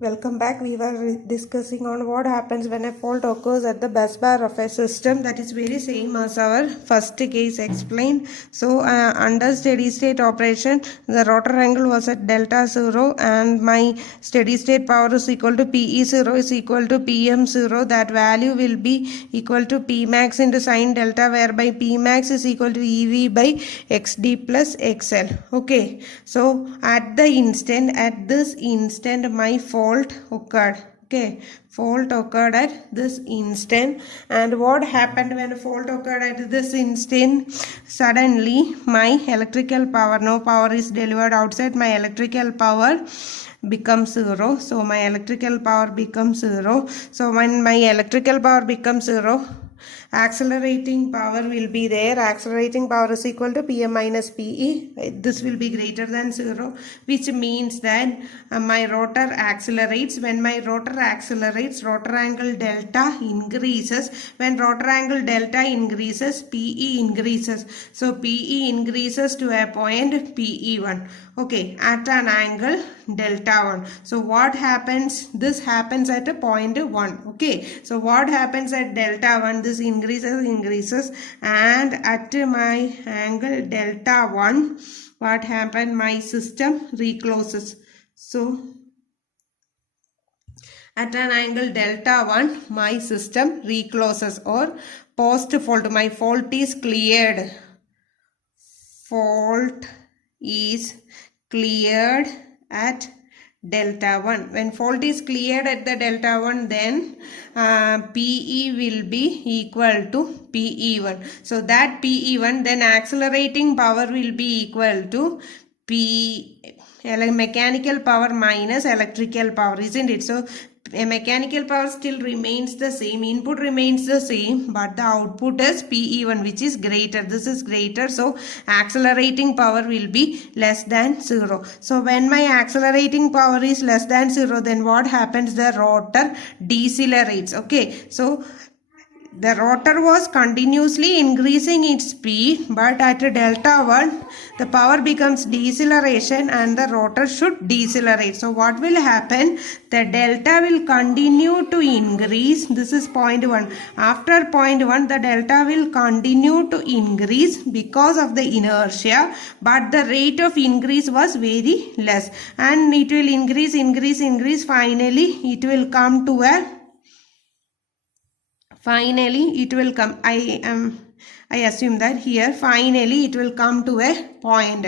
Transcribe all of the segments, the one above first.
Welcome back. We were discussing on what happens when a fault occurs at the bus bar of a system. That is very same as our first case explained. So under steady state operation, the rotor angle was at delta 0 and my steady state power is equal to PE0 is equal to PM0. That value will be equal to Pmax into sine delta, whereby Pmax is equal to EV by XD plus XL. Okay. So at this instant my fault occurred. Okay, fault occurred at this instant. And what happened when fault occurred at this instant? Suddenly my electrical power, no power is delivered outside, my electrical power becomes 0. So my electrical power becomes 0. So when my electrical power becomes 0, accelerating power will be there. Accelerating power is equal to Pm minus Pe. This will be greater than 0, which means that my rotor accelerates. When my rotor accelerates, rotor angle delta increases. When rotor angle delta increases, Pe increases. So Pe increases to a point Pe1. Okay, at an angle delta 1. So what happens? This happens at a point 1. Okay, so what happens at delta 1? This increases, and at my angle delta 1, what happened? My system recloses. So at an angle delta 1, my system recloses, or post fault, my fault is cleared. Fault is cleared at delta 1. When fault is cleared at the delta 1, then PE will be equal to PE1. So that PE1, then accelerating power will be equal to mechanical power minus electrical power, isn't it? So a mechanical power still remains the same, input remains the same, but the output is PE1, which is greater. This is greater, so accelerating power will be less than 0. So when my accelerating power is less than 0, then what happens? The rotor decelerates. Okay, so the rotor was continuously increasing its speed, but at delta 1, the power becomes deceleration and the rotor should decelerate. So what will happen? The delta will continue to increase. This is point 1. After point 1, the delta will continue to increase because of the inertia, but the rate of increase was very less. And it will increase. Finally, it will come to a I assume that here finally it will come to a point.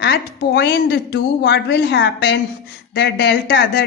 At point 2, what will happen? The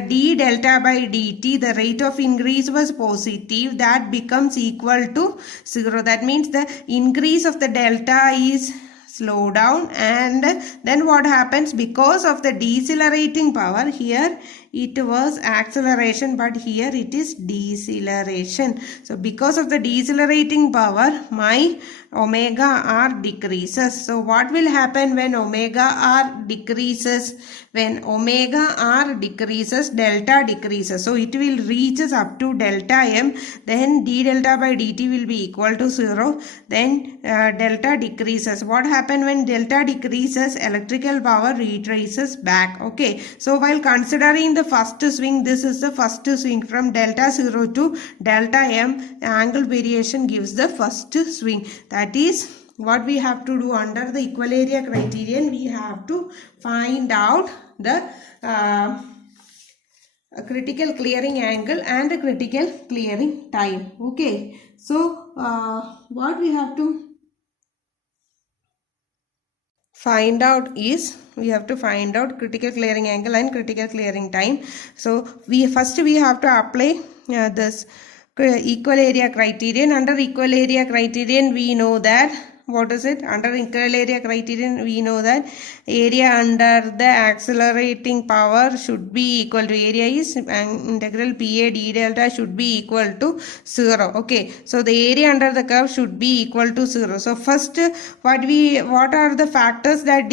d delta by dt, the rate of increase was positive, that becomes equal to 0. That means the increase of the delta is slow down, and then what happens? Because of the decelerating power, here it was acceleration, but here it is deceleration. So because of the decelerating power, my omega r decreases. So what will happen when omega r decreases? When omega r decreases, delta decreases. So it will reaches up to delta m, then d delta by dt will be equal to 0. Then delta decreases. What happens when delta decreases? Electrical power retraces back. Okay, so while considering the first swing, this is the first swing from delta 0 to delta m, angle variation gives the first swing. That is what we have to do under the equal area criterion. We have to find out the critical clearing angle and the critical clearing time. Okay, so what we have to find out is, we have to find out critical clearing angle and critical clearing time. So we have to apply this equal area criterion. Under equal area criterion, we know that, what is it? Under equal area criterion, we know that area under the accelerating power should be equal to, area is integral PA d delta should be equal to 0. Okay, so the area under the curve should be equal to 0. So first, what are the factors that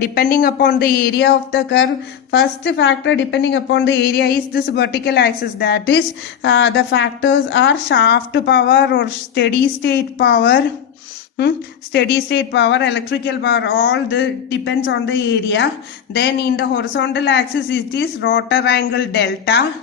depending upon the area of the curve? First factor depending upon the area is this vertical axis. That is, the factors are shaft power or steady state power, Steady state power, electrical power, all the depends on the area. Then in the horizontal axis it is rotor angle delta.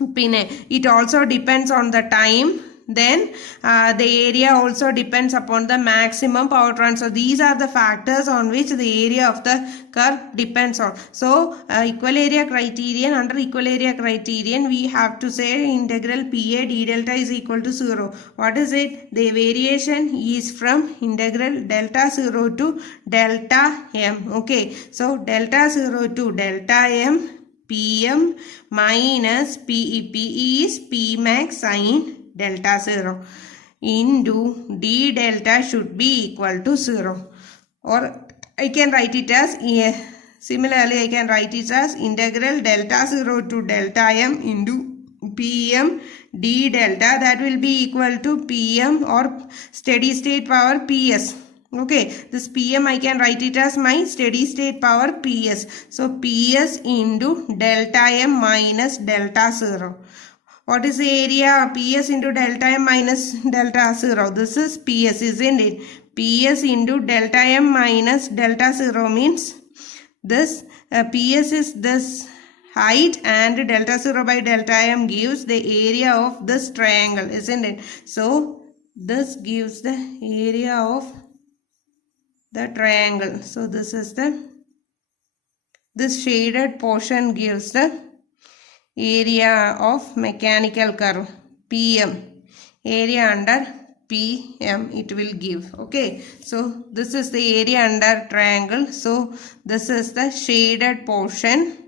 It also depends on the time. Then the area also depends upon the maximum power transfer. These are the factors on which the area of the curve depends on. So equal area criterion, under equal area criterion we have to say integral PA d delta is equal to 0. What is it? The variation is from integral delta 0 to delta m. Okay, so delta 0 to delta m, Pm minus Pe. Pe is P max sine delta 0 into d delta should be equal to 0. Or I can write it as, similarly I can write it as integral delta 0 to delta m into Pm d delta, that will be equal to Pm or steady state power Ps. Okay, this Pm I can write it as my steady state power Ps. So Ps into delta m minus delta 0. What is the area? Ps into delta m minus delta 0. This is Ps, isn't it? Ps into delta m minus delta 0 means this Ps is this height and delta 0 by delta m gives the area of this triangle, isn't it? So this gives the area of the triangle. So this is this shaded portion gives the area of mechanical curve Pm. Area under Pm it will give. Okay, so this is the area under triangle. So this is the shaded portion.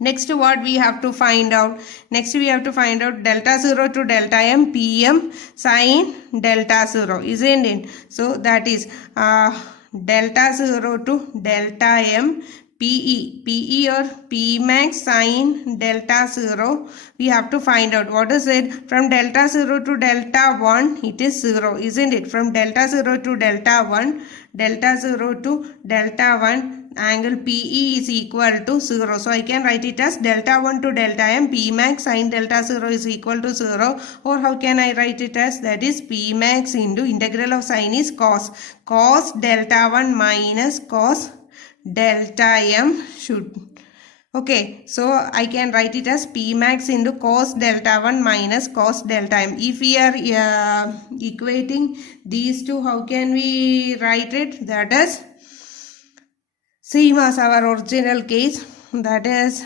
Next, what we have to find out? Next we have to find out delta 0 to delta m Pm sine delta 0, isn't it? So that is delta 0 to delta m Pe or P max sine delta 0. We have to find out what is it. From delta 0 to delta 1 it is 0, isn't it? From delta 0 to delta 1, delta 0 to delta 1 angle PE is equal to 0. So I can write it as delta 1 to delta m P max sine delta 0 is equal to 0. Or how can I write it as, that is P max into integral of sine is cos delta 1 minus cos delta m should. Okay, so I can write it as P max into cos delta 1 minus cos delta m. If we are equating these two, how can we write it? That is same as our original case, that is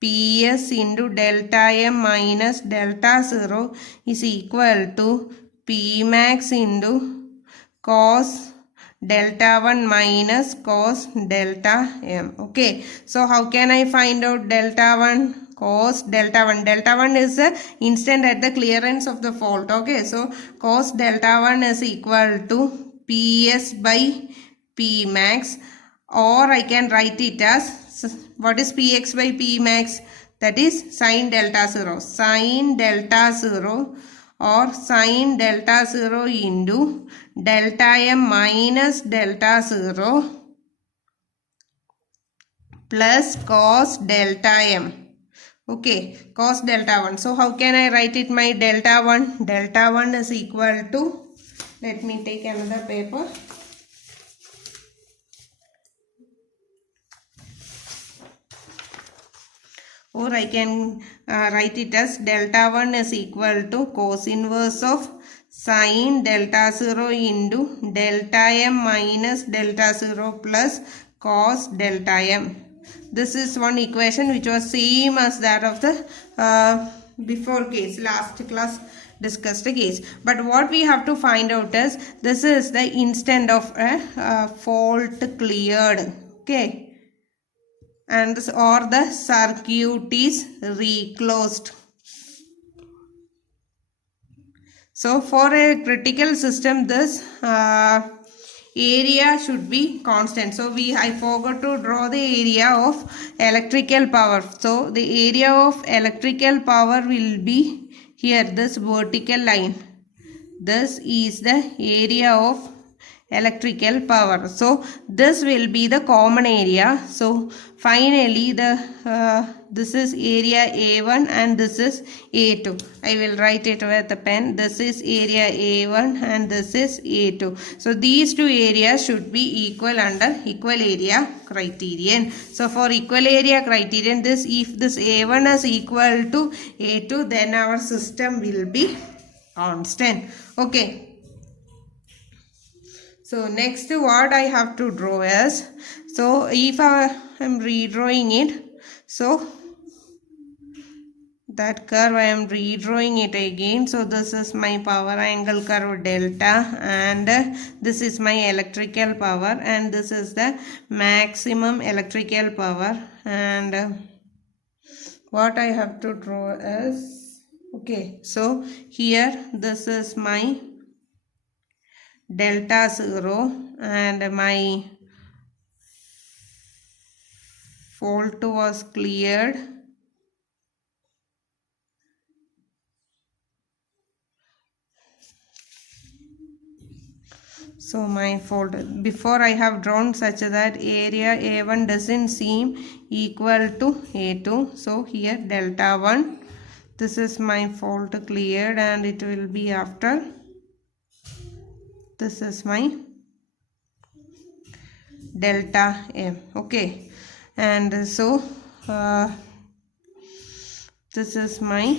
Ps into delta m minus delta 0 is equal to P max into cos delta 1 minus cos delta m. Okay, so how can I find out delta 1? Cos delta 1. Delta 1 is the instant at the clearance of the fault. Okay, so cos delta 1 is equal to Ps by P max, or I can write it as, what is Px by P max? That is sine delta 0. Sine delta 0 or sine delta 0 into delta m minus delta 0 plus cos delta m. Okay, cos delta 1. So how can I write it, my delta 1? Delta 1 is equal to, let me take another paper. Or I can write it as delta 1 is equal to cos inverse of sine delta 0 into delta m minus delta 0 plus cos delta m. This is one equation which was same as that of the before case, last class discussed case. But what we have to find out is, this is the instant of a fault cleared. Okay, and or the circuit is reclosed. So for a critical system, this area should be constant. So I forgot to draw the area of electrical power. So the area of electrical power will be here, this vertical line. This is the area of electrical power. So this will be the common area. So finally this is area A1 and this is A2. I will write it with a pen. This is area A1 and this is A2. So these two areas should be equal under equal area criterion. So for equal area criterion, if this A1 is equal to A2, then our system will be constant. Okay. So next what I have to draw is, so if I am redrawing it, so that curve I am redrawing it again. So this is my power angle curve delta, and this is my electrical power, and this is the maximum electrical power. And what I have to draw is, okay, so here this is my delta 0 and my fault was cleared. So my fault, before I have drawn such that area A1 doesn't seem equal to A2. So here delta 1, this is my fault cleared, and it will be after. This is my delta M. Okay, and so this is my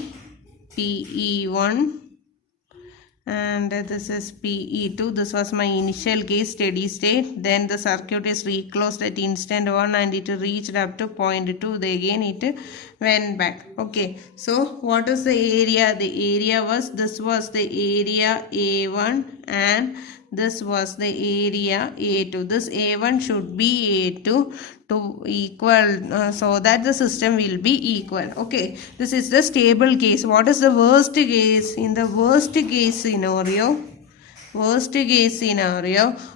PE1 and this is PE2. This was my initial case steady state. Then the circuit is reclosed at instant 1 and it reached up to point 2. Again it went back. Okay, so what is the area? The area was, this was the area A1 and this was the area A2. This A1 should be A2 to equal, so that the system will be equal. Okay, this is the stable case. What is the worst case? In the worst case scenario,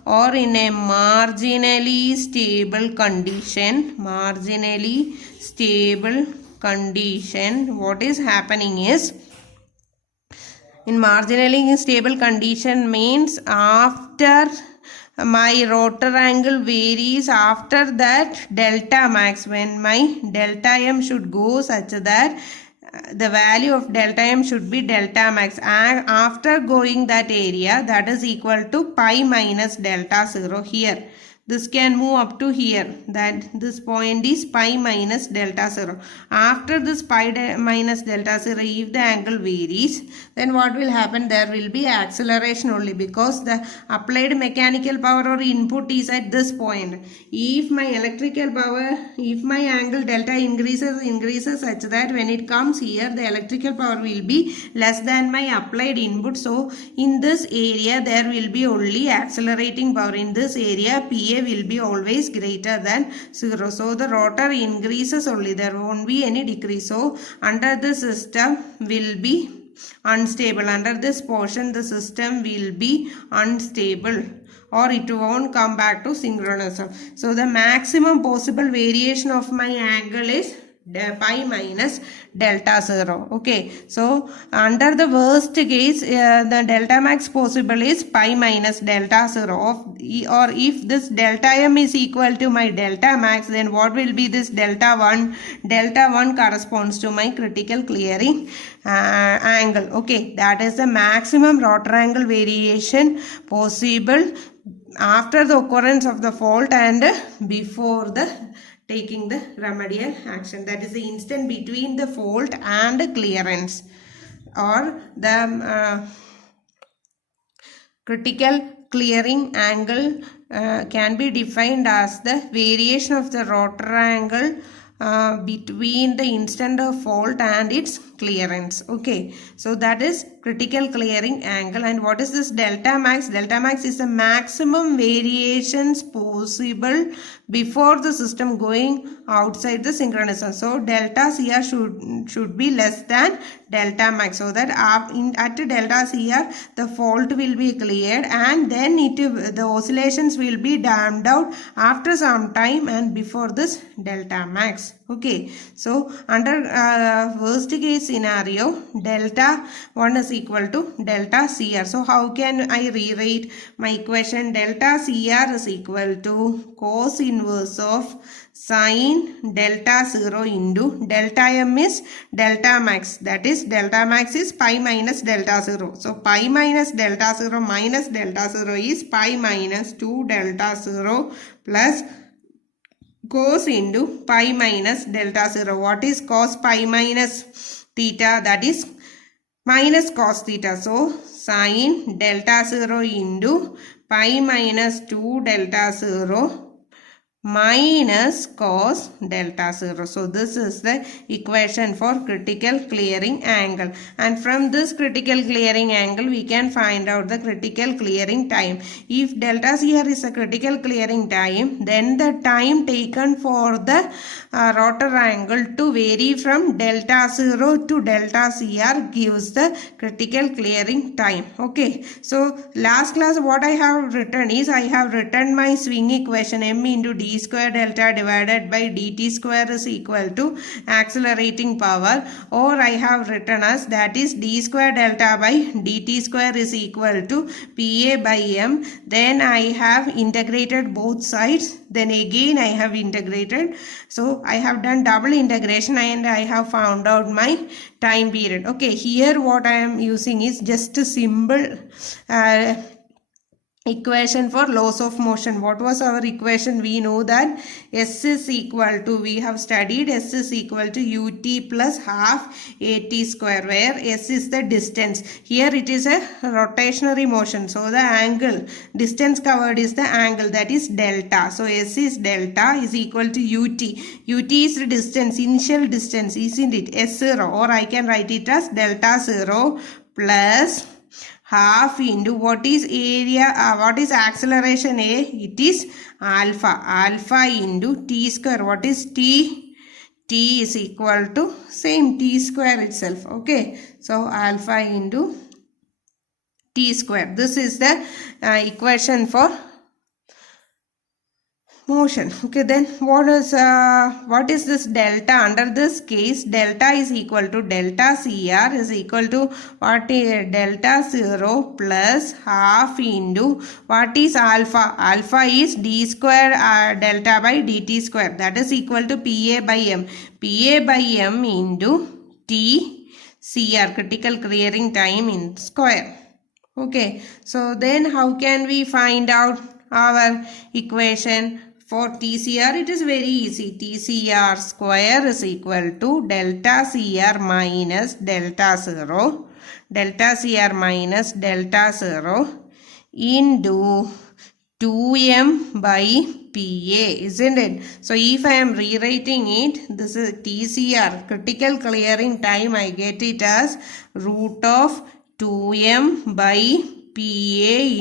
or in a marginally stable condition, what is happening is, in marginally stable condition means after my rotor angle varies, after that delta max, when my delta M should go such that the value of delta M should be delta max, and after going that area, that is equal to pi minus delta 0 here. This can move up to here, that this point is pi minus delta 0. After this pi minus delta 0, if the angle varies, then what will happen? There will be acceleration only, because the applied mechanical power or input is at this point. If my electrical power, if my angle delta increases such that when it comes here, the electrical power will be less than my applied input. So in this area, there will be only accelerating power. In this area, PA will be always greater than 0. So the rotor increases only, there won't be any decrease. So under the system will be unstable. Under this portion, the system will be unstable, or it won't come back to synchronous. So the maximum possible variation of my angle is pi minus delta 0. Okay, so under the worst case, the delta max possible is pi minus delta 0 or if this delta M is equal to my delta max, then what will be this delta 1? Delta 1 corresponds to my critical clearing angle. Okay, that is the maximum rotor angle variation possible after the occurrence of the fault and before the taking the remedial action. That is the instant between the fault and clearance, or the critical clearing angle can be defined as the variation of the rotor angle between the instant of fault and its clearance. Okay, so that is critical clearing angle. And what is this delta max? Delta max is the maximum variations possible before the system going outside the synchronous. So delta CR should be less than delta max, so that at delta CR the fault will be cleared, and then the oscillations will be damped out after some time and before this delta max. Okay, so under worst case scenario, delta 1 is equal to delta CR. So how can I rewrite my equation? Delta CR is equal to cos inverse of sine delta 0 into delta m is delta max. That is delta max is pi minus delta 0. So pi minus delta 0 minus delta 0 is pi minus 2 delta 0 plus cos into pi minus delta 0. What is cos pi minus theta? That is minus cos theta. So sine delta 0 into pi minus 2 delta 0 minus cos delta 0. So this is the equation for critical clearing angle, and from this critical clearing angle we can find out the critical clearing time. If delta CR is a critical clearing time, then the time taken for the rotor angle to vary from delta 0 to delta CR gives the critical clearing time. Okay, so last class what I have written is, I have written my swing equation m into d square delta divided by dt square is equal to accelerating power, or I have written as that is d square delta by dt square is equal to pa by m. Then I have integrated both sides, then again I have integrated. So I have done double integration and I have found out my time period. Okay, here what I am using is just a simple equation for laws of motion. What was our equation? We know that S is equal to, we have studied S is equal to ut plus half at square, where S is the distance. Here it is a rotationary motion, so the angle, distance covered is the angle, that is delta. So S is delta is equal to ut. Ut is the distance, initial distance, isn't it? S0, or I can write it as delta 0 plus half into what is area, what is acceleration A? It is alpha. Alpha into t square. What is t? T is equal to same t square itself. Okay, so alpha into t square. This is the equation for motion. Okay, then what is this delta? Under this case, delta is equal to delta CR is equal to what is delta 0 plus half into what is alpha? Alpha is d square delta by dt square, that is equal to pa by m. Pa by m into t CR, critical clearing time in square. Okay, so then how can we find out our equation? For TCR, it is very easy. TCR square is equal to delta CR minus delta 0. Delta CR minus delta 0 into 2m by PA, isn't it? So if I am rewriting it, this is TCR, critical clearing time, I get it as root of 2m by PA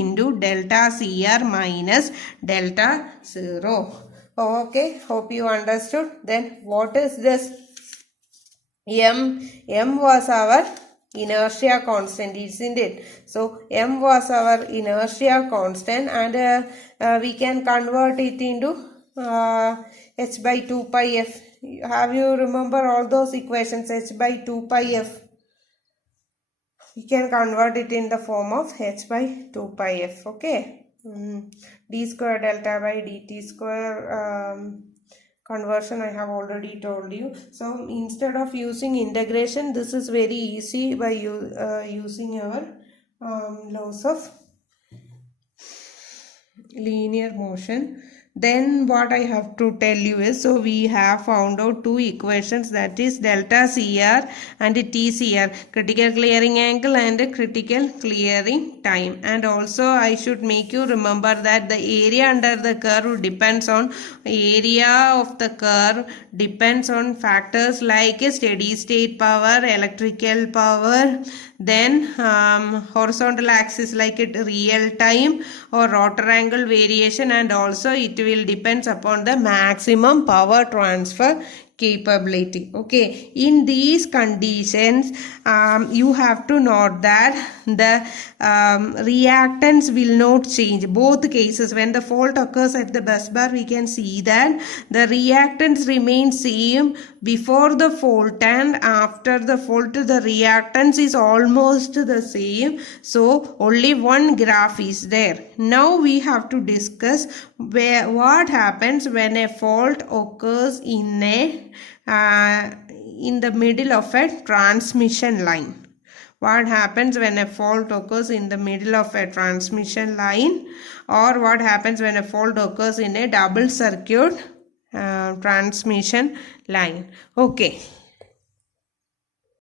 into delta CR minus delta 0. Okay, hope you understood. Then what is this? M was our inertia constant, isn't it? So M was our inertia constant, and we can convert it into h by 2 pi f. Have you remember all those equations? H by 2 pi f. We can convert it in the form of h by 2 pi f. Okay, d square delta by dt square conversion I have already told you. So instead of using integration, this is very easy by using our laws of linear motion. Then what I have to tell you is, so we have found out two equations, that is delta CR and TCR, critical clearing angle and critical clearing time. And also I should make you remember that the area under the curve depends on, area of the curve depends on factors like steady state power, electrical power, then horizontal axis like real time or rotor angle variation, and also it will depends upon the maximum power transfer capability. Okay, in these conditions you have to note that the reactance will not change. Both cases, when the fault occurs at the bus bar, we can see that the reactance remains same before the fault, and after the fault the reactance is almost the same. So only one graph is there. Now we have to discuss what happens when a fault occurs in the middle of a transmission line. What happens when a fault occurs in the middle of a transmission line, or what happens when a fault occurs in a double circuit transmission line. Okay.